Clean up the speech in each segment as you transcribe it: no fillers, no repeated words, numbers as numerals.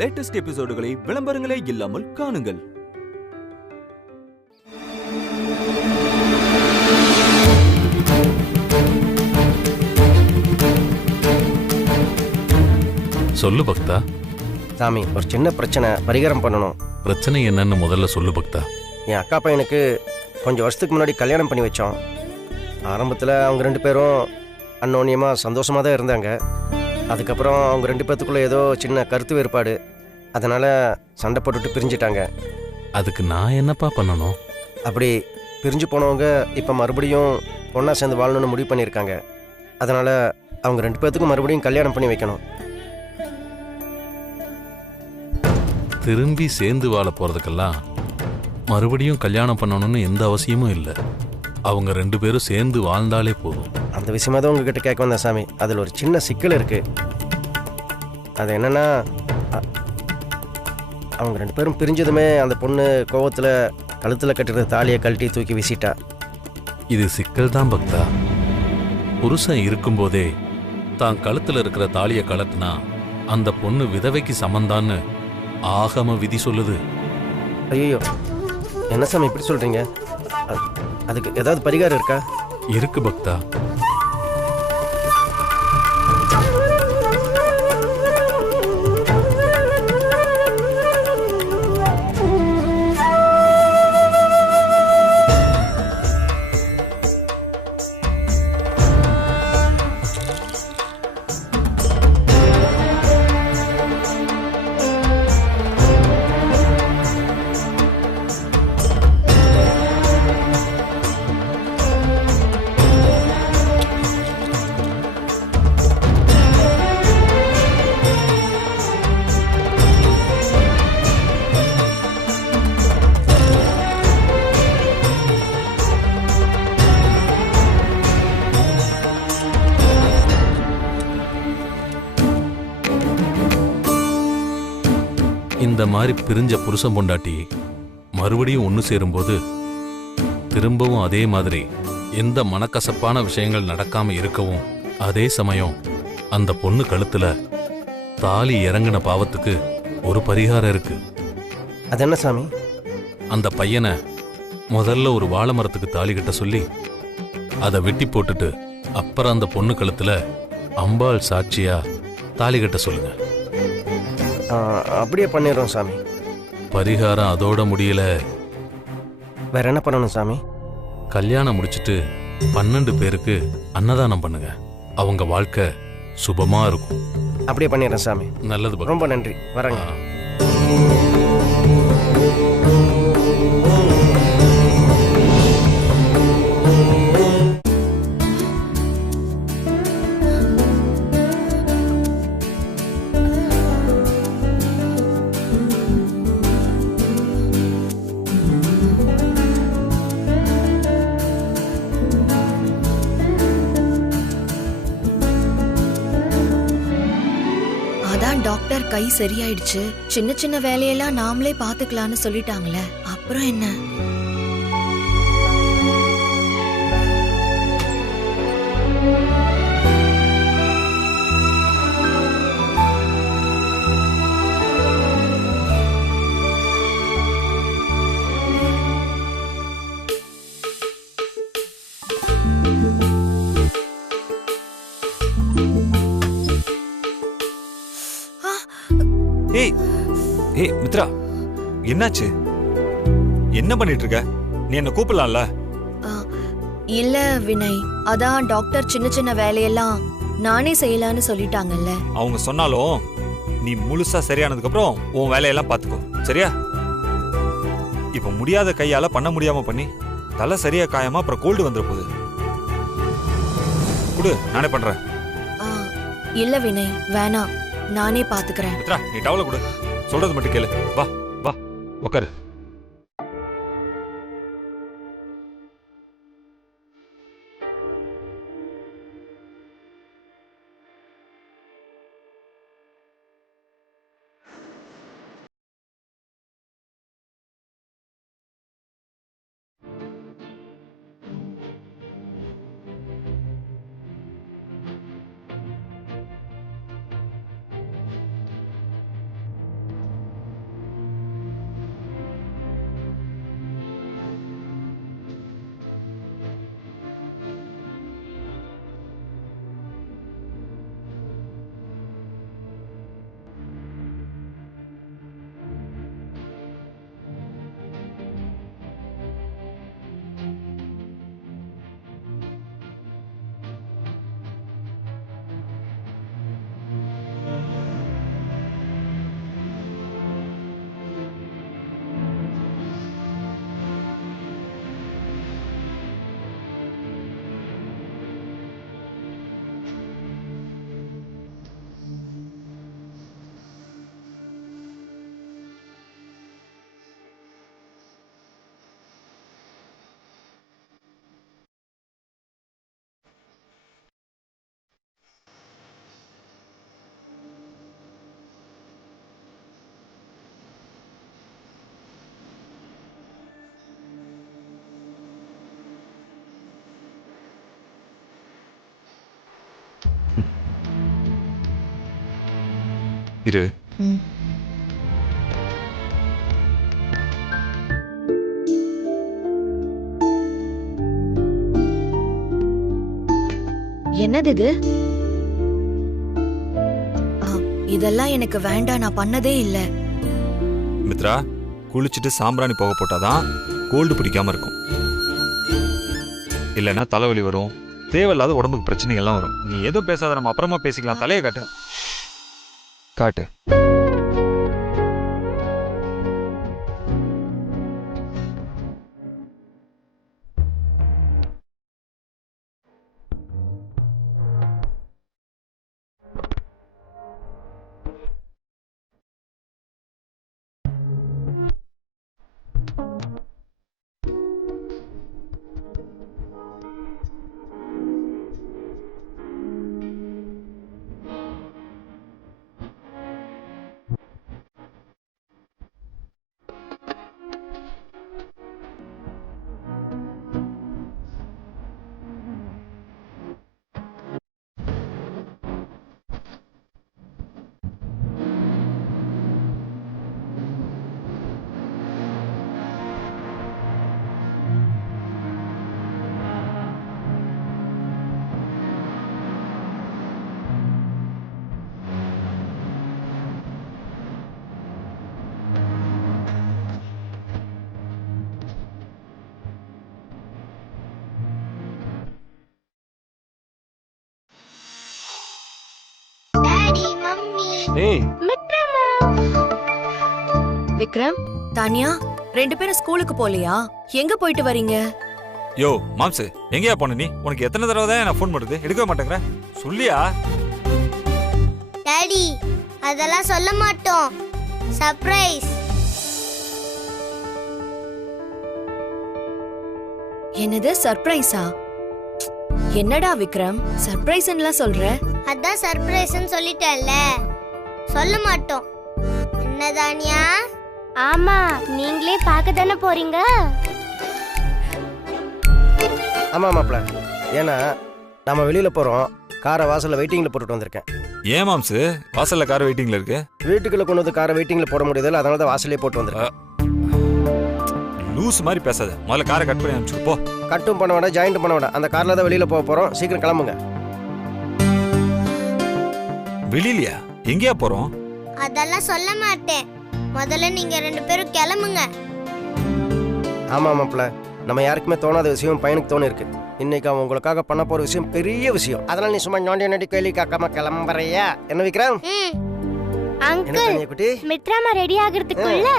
Latest எபிசோடுகளை விளம்பரங்களே இல்லாமல் காணுங்கள். சொல்லு பக்தா. சாமி, ஒரு சின்ன பிரச்சனை பரிகாரம் பண்ணணும். பிரச்சனை என்னன்னு முதல்ல சொல்லு பக்தா. என் அக்கா பையனுக்கு கொஞ்சம் வருஷத்துக்கு முன்னாடி கல்யாணம் பண்ணி வச்சோம். ஆரம்பத்தில் அவங்க 2 பேரும் அன்னோன்யமாக சந்தோஷமாக தான் இருந்தாங்க. அதுக்கப்புறம் அவங்க 2 பேர்த்துக்குள்ளே ஏதோ சின்ன கருத்து வேறுபாடு, அதனால் சண்டை போட்டுட்டு பிரிஞ்சிட்டாங்க. அதுக்கு நான் என்னப்பா பண்ணணும்? அப்படி பிரிஞ்சு போனவங்க இப்போ மறுபடியும் ஒன்றா சேர்ந்து வாழணும்னு முடிவு பண்ணியிருக்காங்க. அதனால் அவங்க 2 பேர்த்துக்கும் மறுபடியும் கல்யாணம் பண்ணி வைக்கணும். திரும்பி சேர்ந்து வாழ போறதுக்கெல்லாம் மறுபடியும் கல்யாணம் பண்ணணும்னு எந்த அவசியமும் இல்லை. அவங்க 2 பேரும் சேர்ந்து வாழ்ந்தாலே போதும். அந்த விஷயமா தான் உங்ககிட்ட கேட்க வந்தேன் சாமி. அதில் ஒரு சின்ன சிக்கல் இருக்கு. அது என்னன்னா, அவங்க 2 பேரும் பிரிஞ்சதுமே அந்த பொண்ணு கோவத்தில் கழுத்தில் கட்டுற தாலியை கழட்டி தூக்கி வீசிட்டா. இது சிக்கல் தான் பக்தா. புருஷன் இருக்கும்போதே தான் கழுத்துல இருக்கிற தாலியை கலட்டினா அந்த பொண்ணு விதவைக்கு சமந்தான்னு ஆகம விதி சொல்லுது. ஐயோ, என்ன சாமி இப்படி சொல்றீங்க? அதுக்கு ஏதாவது பரிகாரம் இருக்கா? இருக்கு பக்தா. இந்த மாதிரி பிரிஞ்ச புருஷன் பொண்டாட்டி மறுபடியும் ஒன்று சேரும்போது திரும்பவும் அதே மாதிரி எந்த மனக்கசப்பான விஷயங்கள் நடக்காம இருக்கவும், அதே சமயம் அந்த பொண்ணு கழுத்துல தாலி இறங்கின பாவத்துக்கு ஒரு பரிகாரம் இருக்கு. அது என்ன சாமி? அந்த பையனை முதல்ல ஒரு வாழை மரத்துக்கு தாலி கட்ட சொல்லி அதை வெட்டி போட்டுட்டு அப்புறம் அந்த பொண்ணு கழுத்துல அம்பாள் சாட்சியா தாலி கட்ட சொல்லுங்க. அப்படியே பண்ணிடுறோம் சாமி. பரிகாரம் அதோட முடியல. வேற என்ன பண்ணணும் சாமி? கல்யாணம் முடிச்சிட்டு 12 பேருக்கு அன்னதானம் பண்ணுங்க. அவங்க வாழ்க்கை சுபமா இருக்கும். அப்படியே பண்ணிடுறேன் சாமி. நல்லது. ரொம்ப நன்றி. வரேங்க. டாக்டர் கை சரியாயிடுச்சு, சின்ன சின்ன வேலையெல்லாம் நாமளே பாத்துக்கலாம்னு சொல்லிட்டாங்களே, அப்புறம் என்ன? ஏய் மித்ரா, என்னாச்சு? என்ன பண்ணிட்டு இருக்க? நீ என்ன கூப்பிடலாம்ல? இல்ல வினய், அதான் டாக்டர் சின்ன சின்ன வேலையெல்லாம் நானே செய்யலான்னு சொல்லிட்டாங்கல்ல. அவங்க சொன்னாலும் நீ முழுசா சரியானதுக்கு அப்புறம் உன் வேலையெல்லாம் பாத்துக்கோ, சரியா? இப்ப முடியாத கையால பண்ண முடியாம பண்ணி தலை சரியா காயமா அப்புறம் கோல்டு வந்துட போகுது. குடு, நானே பண்றேன். இல்ல வினய், வேணாம், நானே பாத்துக்கிறேன். மித்ரா, நீ டவலை கொடு, சொல்றது மட்டும் கேளு. வா வா உக்காரு. இரு. என்னது இது? இதெல்லாம் எனக்கு வேண்டாம், நான் பண்ணதே இல்ல. மித்ரா, குளிச்சுட்டு சாம்பிராணி போக போட்டாதான் கோல்டு பிடிக்காம இருக்கும். இல்லைன்னா தலைவலி வரும், தேவையில்லாத உடம்புக்கு பிரச்சனைகள்லாம் வரும். நீ எதுவும் பேசாத, நம்ம அப்புறமா பேசிக்கலாம். தலையை காட்டு காட்டு. ஏய் விக்ரம், தானியா, 2 பேரும் ஸ்கூலுக்கு போலையா? எங்க போயிட்டு வரீங்க? யோ மாம்சு, எங்கேயா போன நீ? உனக்கு எத்தனை தடவை தான் நான் ஃபோன் பண்ணுறது, எடுக்கவே மாட்டேங்கிற? சொல்லியா? டாடி, அதெல்லாம் சொல்ல மாட்டோம். சர்ப்ரைஸ். என்னது சர்ப்ரைஸா? என்னடா விக்ரம், சர்ப்ரைஸ்ன்னுலாம் சொல்ற? அதான் சர்ப்ரைஸ்னு சொல்லிட்டேன்ல, சொல்ல மாட்டோம். என்ன தானியா? ஆமா, நீங்களே பார்க்க தானே போறீங்க. ஆமாம் மாப்பிள்ள, ஏன்னா நம்ம வெளியில் போகிறோம், காரை வாசலில் வெயிட்டிங்கில் போட்டுட்டு வந்திருக்கேன். ஏன் மாம்சு வாசல்ல கார் வெயிட்டிங்ல இருக்கு? வீட்டுக்குள்ளே கொண்டு வந்து காரை வெயிட்டிங்கில் போட முடியாதுல்ல, அதனால தான் வாசலே போட்டு வந்திருக்கேன். லூஸ் மாதிரி பேசாத, முதல்ல காரை கட் பண்ணி அனுப்பிச்சு போ. கட்டும் பண்ண வேண்டாம், ஜாயிண்ட் பண்ண வேண்டாம், அந்த காரில் தான் வெளியில் போக போகிறோம். சீக்கிரம் கிளம்புங்க. வெளியிலயா? எங்கேயா போறோம்? அதெல்லாம் சொல்ல மாட்டேன். முதல்ல நீங்க 2 பேரும் கிளம்புங்க. ஆமாம் மாப்பிள்ள, நம்ம யாருக்குமே தோணாத விஷயம் பையனுக்கு தோணு இருக்கு. இன்னைக்கு அவன் உங்களுக்காக பண்ண போற விஷயம் பெரிய விஷயம். அதனால நீ சும்மா நோண்டி நோண்டி கேள்வி கேட்காம கிளம்புறியா? என்ன விக்ரம்? என்ன அங்கிள், தனியா குட்டி? மித்ராமா ரெடி ஆகிறதுக்குள்ள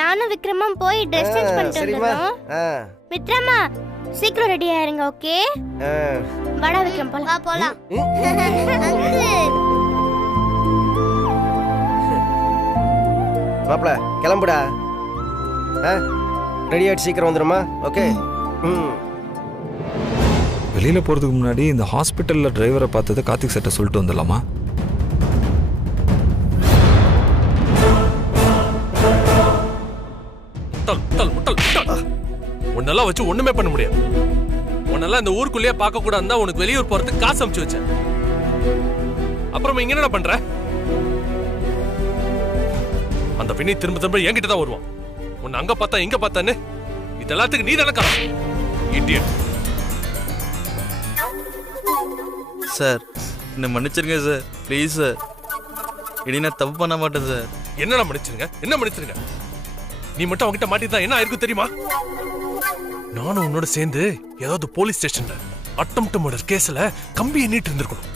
நானும் விக்ரமும் போய் ட்ரெஸ் சேஞ்ச் பண்ணிட்டு சரிம்மா. வந்துறோம். மித்ராமா சீக்கிரம் ரெடி ஆயிருங்க. ஓகே, வாடா விக்ரம், போலாம். வா போலாம். அங்கிள், மாப்பிள்ள கிளம்புடா. ரெடி ஆகிட்டு சீக்கிரம் வந்துடுமா? ஓகே. வெளியில போறதுக்கு முன்னாடி இந்த ஹாஸ்பிட்டல்ல டிரைவரை பார்த்தது கார்த்திக் சட்ட சொல்லிட்டு வந்துடலாமா? உன்னெல்லாம் வச்சு ஒண்ணுமே பண்ண முடியாது. உன்னெல்லாம் இந்த ஊருக்குள்ளேயே பார்க்க கூடாது தான் உனக்கு வெளியூர் போறதுக்கு காசு அனுப்பிச்சு வச்சேன். அப்புறமா இங்க என்ன பண்ற? அந்த வினி திரும்ப திரும்ப என்கிட்ட தான் வருவான். உன்னை அங்க பார்த்தா இங்க பார்த்தான்னு இதெல்லாத்துக்கு நீ தானே காரணம். இடியட். சார், என்ன மன்னிச்சிருங்க சார், ப்ளீஸ் சார். இனி நான் தப்பு பண்ண மாட்டேன் சார். என்னடா மன்னிச்சிருங்க? என்ன மன்னிச்சிருங்க? நீ மட்டும் அவங்கிட்ட மாட்டிதான் என்ன ஆயிருக்கும் தெரியுமா? நானும் உன்னோட சேர்ந்து ஏதாவது போலீஸ் ஸ்டேஷன்ல அட்டெம்ப்ட் மர்டர் கேஸ்ல கம்பி எண்ணிட்டு இருந்திருக்கணும்.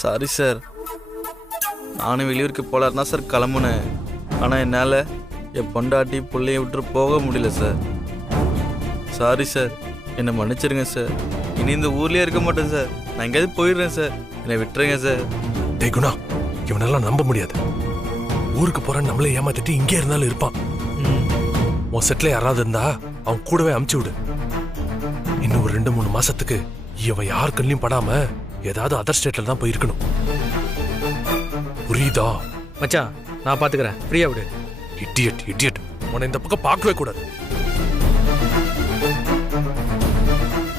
சாரி சார், நானும் வெளியூருக்கு போலாருனா சார் கிளம்புனேன். ஆனால் என்னால் என் பொண்டாட்டி பிள்ளைய விட்டு போக முடியல சார். சாரி சார், என்னை மன்னிச்சிருங்க சார். இனி இந்த ஊர்லேயே இருக்க மாட்டேன் சார். நான் எங்கேயாவது போயிடுறேன் சார், என்னை விட்டுருங்க சார். டேய் குணா, இவனெல்லாம் நம்ப முடியாது. ஊருக்கு போறான்னு நம்மளே ஏமாத்திட்டு இங்கே இருந்தாலும் இருப்பான். உன் செட்ல யாராவது இருந்தா அவன் கூடவே அமுச்சு விடு. இன்னும் ஒரு 2-3 மாசத்துக்கு இவன் யார் கண்ணிலும் படாம ஏதாவது அதர் ஸ்டேட்ல தான் போயிருக்கணும். புரியுதா? மச்சான், நான் பாத்துக்கிறேன், ஃப்ரீயா விடு. இடியட் இடியட், உன்னை இந்த பக்கம் பார்க்கவே கூடாது.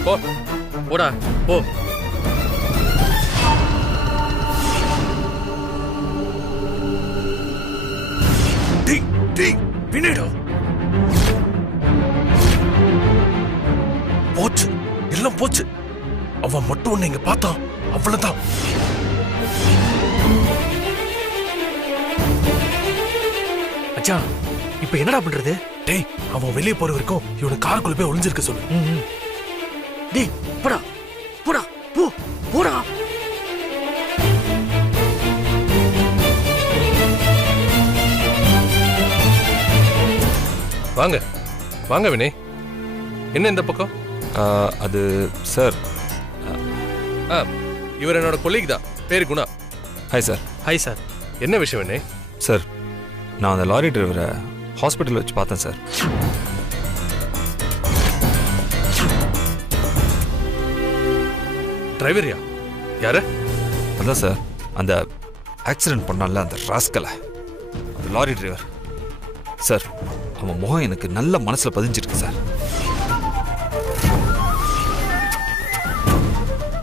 போ போடா போ. போச்சு. அவன் மட்டும் ஒண்ணு இங்க பார்த்தான், அவ்வளவுதான். மச்சான் இப்போ என்னடா பண்றது? டேய், அவன் வெளியே போற வரைக்கும் இவனை காருக்குள்ள போய் ஒளிஞ்சிருக்க சொல்லு. டேய் போடா போடா போ போடா. வாங்க வாங்க வினய், என்ன இந்த பக்கம்? அது சார். இவர் என்னோட கொலீக் தான், பேரு Guna. Hi sir. Hi sir. என்ன விஷயம் வினய்? சார், நான் அந்த லாரி டிரைவரை ஹாஸ்பிட்டலில் வச்சு பார்த்தேன் சார். டிரைவரியா? யாரு? அதான் சார், அந்த ஆக்சிடென்ட் பண்ணால அந்த ராஸ்கலை, அந்த லாரி டிரைவர் சார். அவன் முகம் எனக்கு நல்ல மனசுல பதிஞ்சிருக்கு சார்.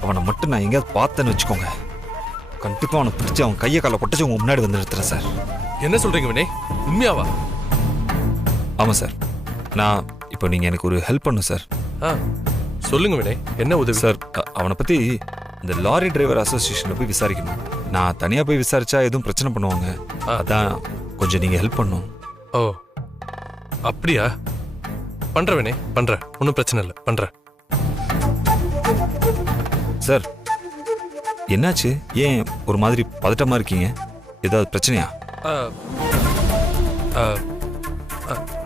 அவனை மட்டும் நான் எங்கேயாவது பார்த்தேன்னு வச்சுக்கோங்க, கண்டிப்பா அவனை பிடிச்சி அவன் கையை காலை பொட்டச்சு உங்க முன்னாடி வந்து நிறுத்துறேன் சார். என்ன சொல்றீங்க வினய், உண்மையாவா? ஆமாம் சார். நான் இப்போ நீங்கள் எனக்கு ஒரு ஹெல்ப் பண்ணும் சார். சொல்லுங்க வினய், என்ன உதவி? சார், அவனை பற்றி இந்த லாரி டிரைவர் அசோசியேஷனில் போய் விசாரிக்கணும். நான் தனியாக போய் விசாரிச்சா எதுவும் பிரச்சனை பண்ணுவாங்க, அதான் கொஞ்சம் நீங்கள் ஹெல்ப் பண்ணும். ஓ அப்படியா? பண்ற வினய், பண்றேன், ஒன்றும் பிரச்சனை இல்லை, பண்றேன். சார், என்னாச்சு? ஏன் ஒரு மாதிரி பதட்டமாக இருக்கீங்க? ஏதாவது பிரச்சனையா?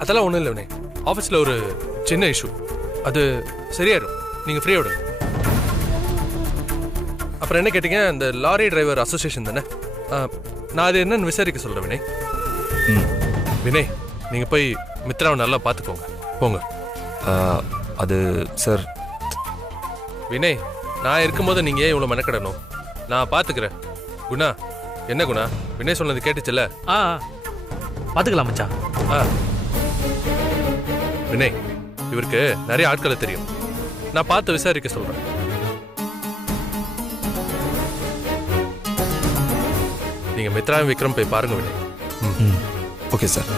அதெல்லாம் ஒன்றும் இல்லை வினய், ஆஃபீஸில் ஒரு சின்ன இஷ்யூ, அது சரியாயிடும், நீங்கள் ஃப்ரீயாக விடுங்க. அப்புறம் என்ன கேட்டீங்க? இந்த லாரி டிரைவர் அசோசியேஷன் தானே? நான் அது என்னன்னு விசாரிக்க சொல்கிறேன் வினய். வினய், நீங்கள் போய் மித்ராவை நல்லா பார்த்துக்கோங்க, போங்க. அது சார். வினய், நான் இருக்கும்போது நீங்கள் ஏன் இவ்வளோ மெனக்கிடணும்? நான் பார்த்துக்கிறேன். குணா, என்ன குணா, வினய் சொன்னது கேட்டுச்சுல்ல? பார்த்துக்கலாம் மச்சான். வினய், இவருக்கு நிறைய ஆட்களை தெரியும், நான் பார்த்து விசாரிக்க சொல்றேன். நீங்க மித்ரா விக்ரம் போய் பாருங்க வினய். Okay sir.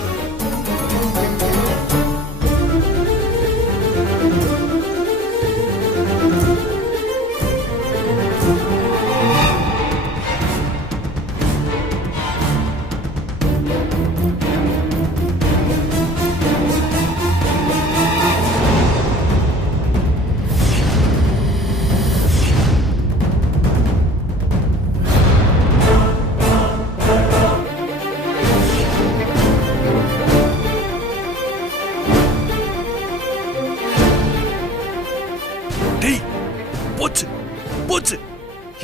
போச்சு போச்சு,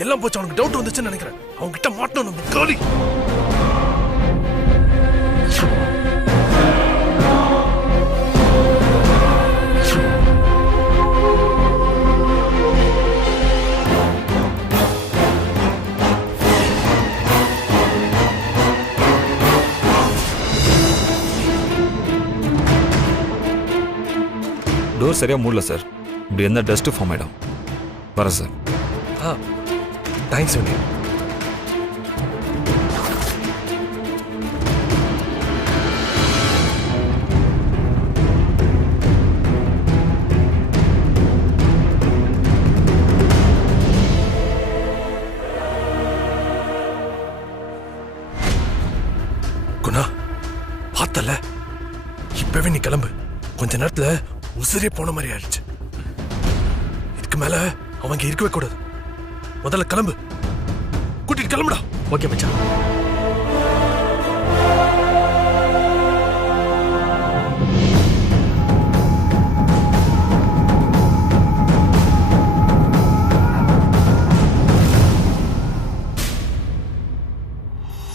எல்லாம் போச்சு. அவனுக்கு டவுட் வந்துச்சுன்னு நினைக்கிறேன். அவங்க கிட்ட மாட்டணும் நம்ம காலி. டோர் சரியா மூடல சார், இப்படி எந்த டஸ்ட் ஃபார்ம் ஆயிடும். வரேன் சார். தேங்க்ஸ் வினய். குணா, பார்த்தல, இப்பவே நீ கிளம்பு. கொஞ்ச நேரத்துல உசிரே போன மாதிரி ஆயிடுச்சு. இதுக்கு மேல அவங்க இருக்கவே கூடாது. முதல்ல கிளம்பு, கூட்டிட்டு கிளம்புடா. ஓகே மச்சான்.